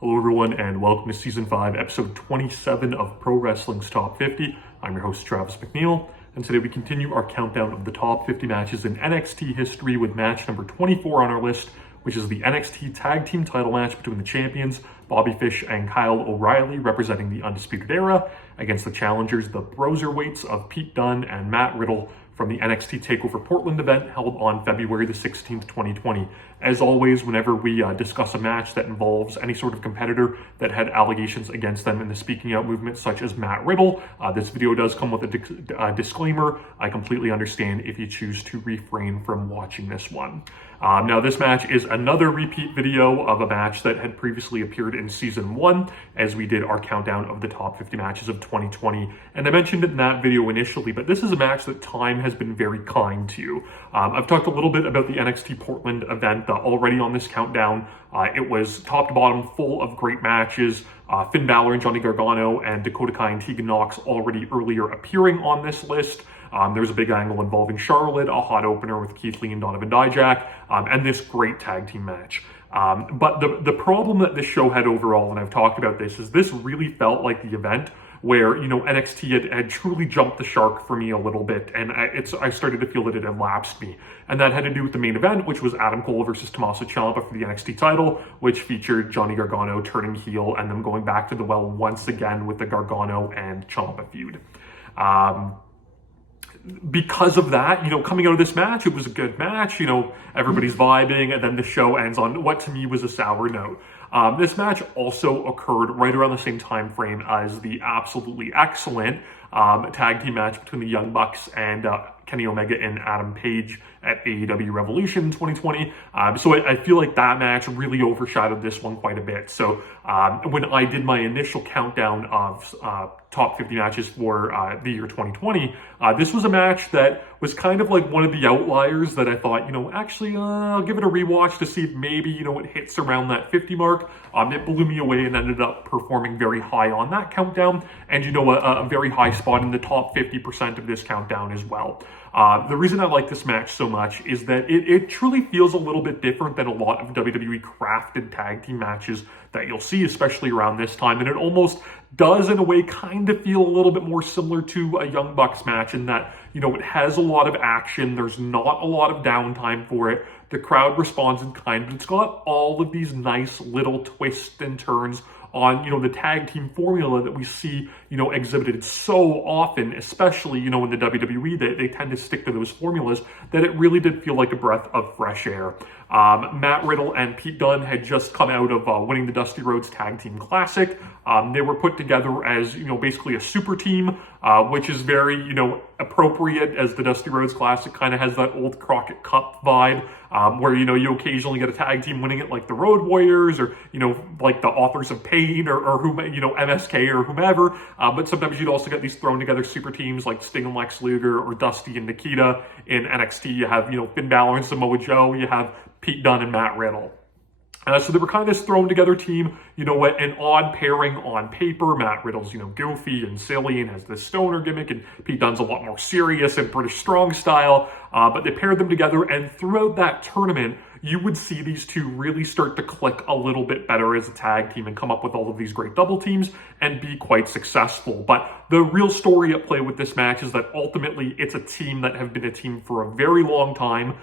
Hello everyone and welcome to Season 5, Episode 27 of Pro Wrestling's Top 50. I'm your host Travis McNeil, and today we continue our countdown of the top 50 matches in NXT history with match number 24 on our list, which is the NXT Tag Team title match between the champions, Bobby Fish and Kyle O'Reilly, representing the Undisputed Era, against the challengers, the BroserWeights of Pete Dunne and Matt Riddle, from the NXT TakeOver Portland event held on February the 16th, 2020. As always, whenever we discuss a match that involves any sort of competitor that had allegations against them in the speaking out movement, such as Matt Riddle, this video does come with a disclaimer. I completely understand if you choose to refrain from watching this one. Now, this match is another repeat video of a match that had previously appeared in Season 1, as we did our countdown of the top 50 matches of 2020. And I mentioned it in that video initially, but this is a match that time has been very kind to. I've talked a little bit about the NXT Portland event already on this countdown. It was top to bottom full of great matches. Finn Balor and Johnny Gargano and Dakota Kai and Tegan Nox already earlier appearing on this list. There was a big angle involving Charlotte, a hot opener with Keith Lee and Donovan Dijak, and this great tag team match. But the problem that this show had overall, and I've talked about this, is this really felt like the event where, you know, NXT had truly jumped the shark for me a little bit, and I started to feel that it had lapsed me. And that had to do with the main event, which was Adam Cole versus Tommaso Ciampa for the NXT title, which featured Johnny Gargano turning heel and them going back to the well once again with the Gargano and Ciampa feud. Because of that, you know, coming out of this match, it was a good match, you know, everybody's vibing, and then the show ends on what to me was a sour note. This match also occurred right around the same time frame as the absolutely excellent tag team match between the Young Bucks and Kenny Omega and Adam Page at AEW Revolution 2020. So I feel like that match really overshadowed this one quite a bit. So when I did my initial countdown of top 50 matches for the year 2020, this was a match that was kind of like one of the outliers that I thought, you know, actually, I'll give it a rewatch to see if maybe, you know, it hits around that 50 mark. It blew me away and ended up performing very high on that countdown, and, you know, a very high spot in the top 50% of this countdown as well. The reason I like this match so much is that it truly feels a little bit different than a lot of WWE crafted tag team matches that you'll see, especially around this time. And it almost does, in a way, kind of feel a little bit more similar to a Young Bucks match in that, you know, it has a lot of action. There's not a lot of downtime for it. The crowd responds in kind, but it's got all of these nice little twists and turns on, you know, the tag team formula that we see, you know, exhibited so often, especially, you know, in the WWE, they tend to stick to those formulas, that it really did feel like a breath of fresh air. Matt Riddle and Pete Dunne had just come out of winning the Dusty Rhodes Tag Team Classic. They were put together as, you know, basically a super team, which is very, you know, appropriate, as the Dusty Rhodes Classic kind of has that old Crockett Cup vibe, where, you know, you occasionally get a tag team winning it like the Road Warriors, or, you know, like the Authors of Pain, or whom, you know, MSK or whomever. But sometimes you'd also get these thrown together super teams like Sting and Lex Luger, or Dusty and Nikita. In NXT, you have, you know, Finn Balor and Samoa Joe. You have Pete Dunne and Matt Riddle. So they were kind of this thrown together team, you know, an odd pairing on paper. Matt Riddle's, you know, goofy and silly and has this stoner gimmick, and Pete Dunne's a lot more serious and British strong style. But they paired them together, and throughout that tournament, you would see these two really start to click a little bit better as a tag team and come up with all of these great double teams and be quite successful. But the real story at play with this match is that ultimately it's a team that have been a team for a very long time,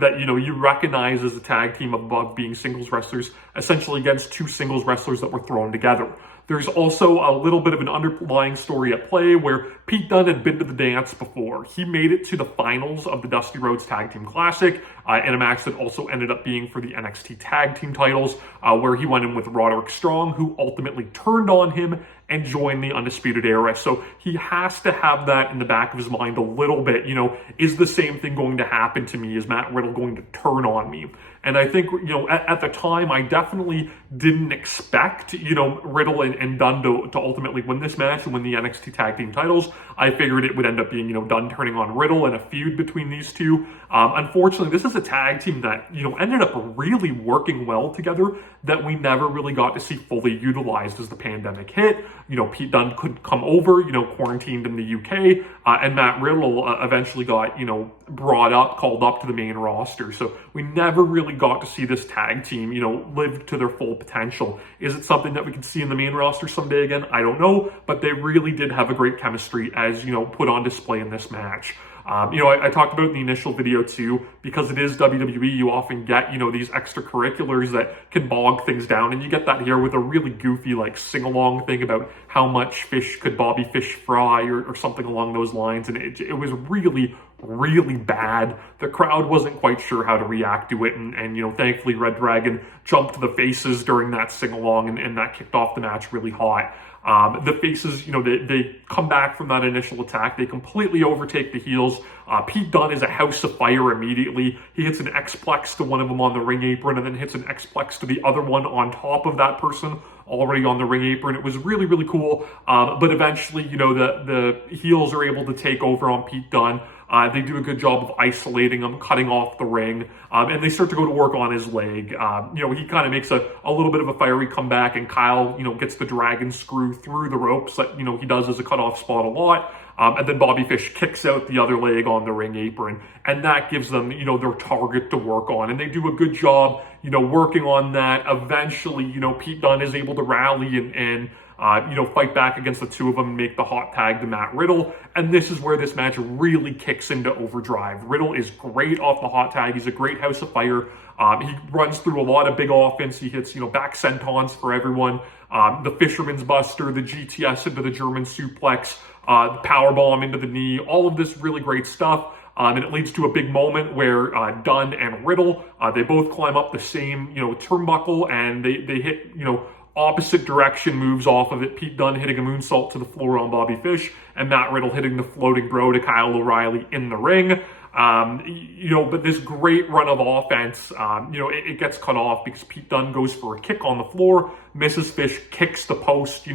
that, you know, you recognize as a tag team above being singles wrestlers, essentially against two singles wrestlers that were thrown together. There's also a little bit of an underlying story at play where Pete Dunne had been to the dance before. He made it to the finals of the Dusty Rhodes Tag Team Classic in a match that also ended up being for the NXT Tag Team titles, where he went in with Roderick Strong, who ultimately turned on him and join the Undisputed Era. So he has to have that in the back of his mind a little bit. You know, is the same thing going to happen to me? Is Matt Riddle going to turn on me? And I think, you know, at the time, I definitely didn't expect, you know, Riddle and Dunne to ultimately win this match and win the NXT Tag Team titles. I figured it would end up being, you know, Dunne turning on Riddle and a feud between these two. Unfortunately, this is a tag team that, you know, ended up really working well together that we never really got to see fully utilized as the pandemic hit. Pete Dunne couldn't come over, quarantined in the UK, and Matt Riddle eventually got, brought up, called up to the main roster. So we never really got to see this tag team, live to their full potential. Is it something that we can see in the main roster someday again? I don't know, but they really did have a great chemistry as, put on display in this match. I talked about in the initial video too, because it is WWE, you often get, these extracurriculars that can bog things down. And you get that here with a really goofy, like, sing-along thing about how much fish could Bobby Fish fry or something along those lines. And it was really, really bad. The crowd wasn't quite sure how to react to it. And thankfully, Red Dragon jumped the faces during that sing-along, and that kicked off the match really hot. The faces, they come back from that initial attack. They completely overtake the heels. Pete Dunne is a house of fire immediately. He hits an X-Plex to one of them on the ring apron and then hits an X-Plex to the other one on top of that person already on the ring apron. It was really, really cool. But eventually, the heels are able to take over on Pete Dunne. They do a good job of isolating him, cutting off the ring, and they start to go to work on his leg. He kind of makes a little bit of a fiery comeback, and Kyle, gets the dragon screw through the ropes that, he does as a cutoff spot a lot. And then Bobby Fish kicks out the other leg on the ring apron, and that gives them, their target to work on. And they do a good job, working on that. Eventually, Pete Dunne is able to rally and fight back against the two of them and make the hot tag to Matt Riddle. And this is where this match really kicks into overdrive. Riddle is great off the hot tag. He's a great house of fire. He runs through a lot of big offense. He hits, back sentons for everyone. The Fisherman's Buster, the GTS into the German suplex, the powerbomb into the knee, all of this really great stuff. And it leads to a big moment where Dunne and Riddle, they both climb up the same, turnbuckle, and they hit, opposite direction moves off of it. Pete Dunne hitting a moonsault to the floor on Bobby Fish, and Matt Riddle hitting the floating bro to Kyle O'Reilly in the ring. But this great run of offense, it gets cut off because Pete Dunne goes for a kick on the floor. Mrs. Fish kicks the post,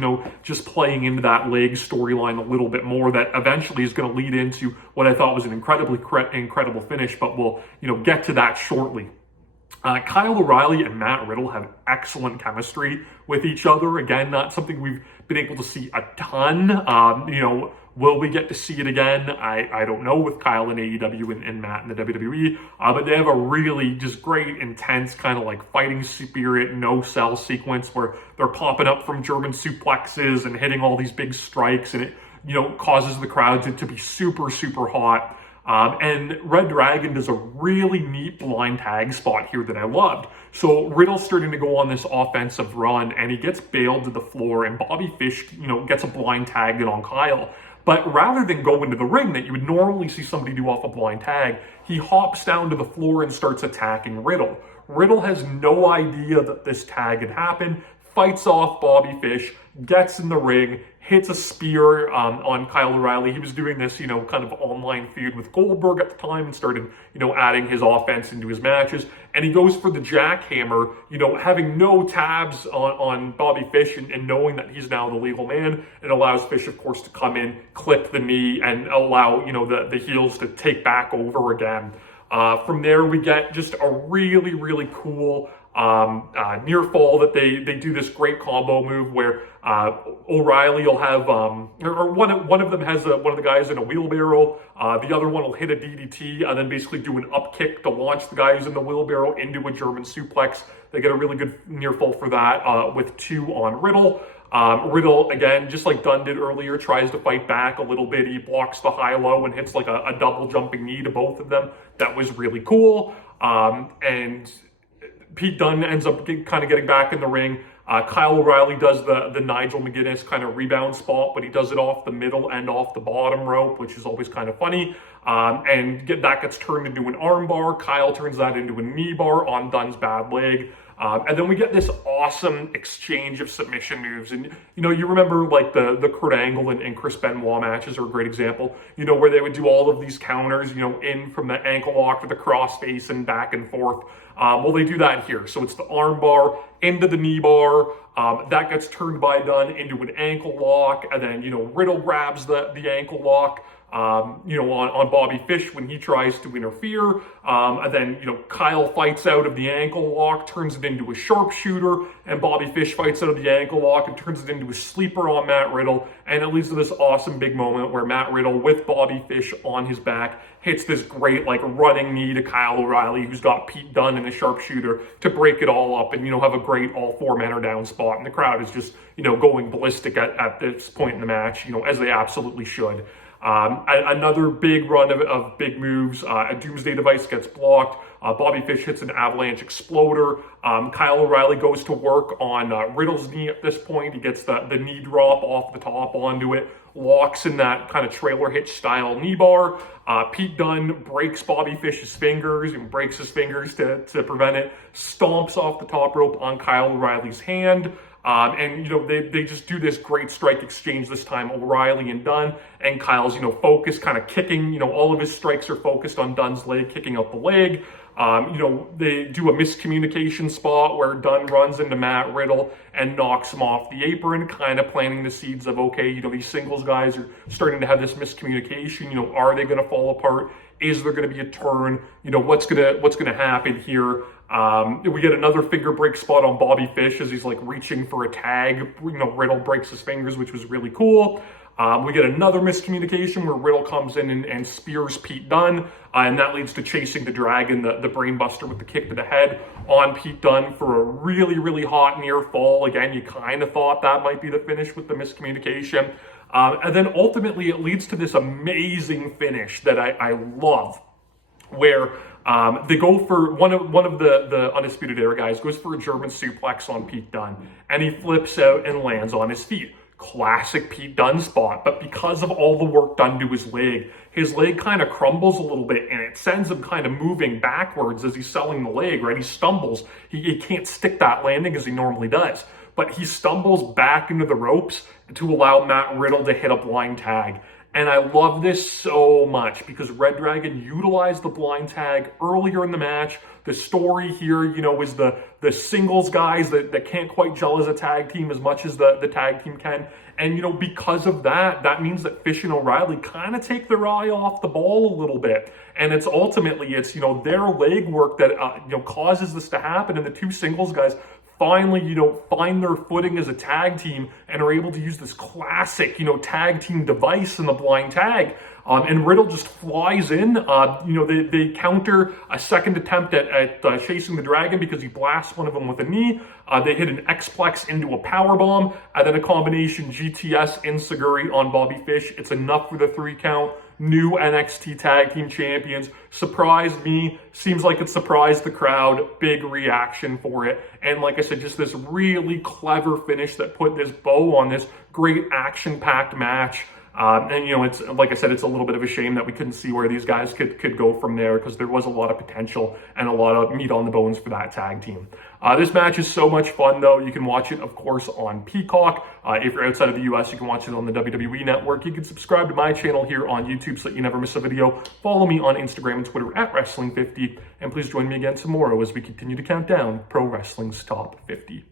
just playing into that leg storyline a little bit more that eventually is going to lead into what I thought was an incredible finish, but we'll, get to that shortly. Kyle O'Reilly and Matt Riddle have excellent chemistry with each other. Again, not something we've been able to see a ton. Will we get to see it again? I don't know with Kyle in AEW and Matt in the WWE. But they have a really just great, intense kind of like fighting spirit, no-sell sequence where they're popping up from German suplexes and hitting all these big strikes. And it, causes the crowd to be super, super hot. And Red Dragon does a really neat blind tag spot here that I loved. So Riddle's starting to go on this offensive run, and he gets bailed to the floor, and Bobby Fish, gets a blind tag in on Kyle. But rather than go into the ring that you would normally see somebody do off a blind tag, he hops down to the floor and starts attacking Riddle. Riddle has no idea that this tag had happened, fights off Bobby Fish, gets in the ring, hits a spear on Kyle O'Reilly. He was doing this, kind of online feud with Goldberg at the time and started, adding his offense into his matches. And he goes for the jackhammer, having no tabs on Bobby Fish and knowing that he's now the legal man. It allows Fish, of course, to come in, clip the knee, and allow, the heels to take back over again. From there, we get just a really, really cool near fall that they do this great combo move where O'Reilly will have or one of them has one of the guys in a wheelbarrow, the other one will hit a DDT and then basically do an up kick to launch the guy who's in the wheelbarrow into a German suplex. They get a really good near fall for that with 2 on Riddle. Riddle, again, just like Dunne did earlier, tries to fight back a little bit. He blocks the high-low and hits like a double jumping knee to both of them. That was really cool. And Pete Dunne ends up kind of getting back in the ring. Kyle O'Reilly does the Nigel McGuinness kind of rebound spot, but he does it off the middle and off the bottom rope, which is always kind of funny. That gets turned into an arm bar. Kyle turns that into a knee bar on Dunne's bad leg. And then we get this awesome exchange of submission moves. And, you remember like the Kurt Angle and Chris Benoit matches are a great example, where they would do all of these counters, in from the ankle lock to the crossface and back and forth. Well, they do that here. So it's the arm bar into the knee bar. That gets turned by Dunne into an ankle lock. And then, Riddle grabs the ankle lock. on Bobby Fish when he tries to interfere. And then, Kyle fights out of the ankle lock, turns it into a sharpshooter, and Bobby Fish fights out of the ankle lock and turns it into a sleeper on Matt Riddle. And it leads to this awesome big moment where Matt Riddle, with Bobby Fish on his back, hits this great running knee to Kyle O'Reilly, who's got Pete Dunne in a sharpshooter, to break it all up and, have a great all four men are down spot. And the crowd is just, going ballistic at this point in the match, as they absolutely should. Another big run of big moves. A Doomsday Device gets blocked. Bobby Fish hits an Avalanche Exploder. Kyle O'Reilly goes to work on Riddle's knee at this point. He gets the knee drop off the top onto it, locks in that kind of trailer hitch style knee bar. Pete Dunne breaks Bobby Fish's fingers and breaks his fingers to prevent it, stomps off the top rope on Kyle O'Reilly's hand. They just do this great strike exchange this time, O'Reilly and Dunne, and Kyle's, focus kind of kicking, all of his strikes are focused on Dunne's leg, kicking out the leg. They do a miscommunication spot where Dunne runs into Matt Riddle and knocks him off the apron, kind of planting the seeds of, okay, these singles guys are starting to have this miscommunication. Are they going to fall apart? Is there going to be a turn? What's gonna happen here? We get another finger break spot on Bobby Fish as he's reaching for a tag. Riddle breaks his fingers, which was really cool. We get another miscommunication where Riddle comes in and spears Pete Dunne, and that leads to chasing the Dragon, the brainbuster with the kick to the head on Pete Dunne for a really, really hot near fall. Again, you kind of thought that might be the finish with the miscommunication. And then ultimately it leads to this amazing finish that I love, where they go for one of the Undisputed Era guys goes for a German suplex on Pete Dunne, and he flips out and lands on his feet. Classic Pete Dunne spot, but because of all the work done to his leg kind of crumbles a little bit, and it sends him kind of moving backwards as he's selling the leg, right? He stumbles. He can't stick that landing as he normally does, but he stumbles back into the ropes to allow Matt Riddle to hit a blind tag. And I love this so much because Red Dragon utilized the blind tag earlier in the match. The story here, is the singles guys that can't quite gel as a tag team as much as the tag team can. And, because of that means that Fish and O'Reilly kind of take their eye off the ball a little bit. And it's ultimately, their leg work that, causes this to happen. And the two singles guys finally, find their footing as a tag team and are able to use this classic, tag team device in the blind tag. And Riddle just flies in. They counter a second attempt at chasing the Dragon because he blasts one of them with a knee. They hit an X-Plex into a powerbomb, and then a combination GTS Enziguri on Bobby Fish. It's enough for the 3 count. New NXT Tag Team Champions. Surprised me. Seems like it surprised the crowd. Big reaction for it. And like I said, just this really clever finish that put this bow on this great action-packed match. It's like I said, it's a little bit of a shame that we couldn't see where these guys could go from there, because there was a lot of potential and a lot of meat on the bones for that tag team. This match is so much fun, though. You can watch it, of course, on Peacock. If you're outside of the US, you can watch it on the WWE Network. You can subscribe to my channel here on YouTube so that you never miss a video. Follow me on Instagram and Twitter at Wrestling50. And please join me again tomorrow as we continue to count down Pro Wrestling's Top 50.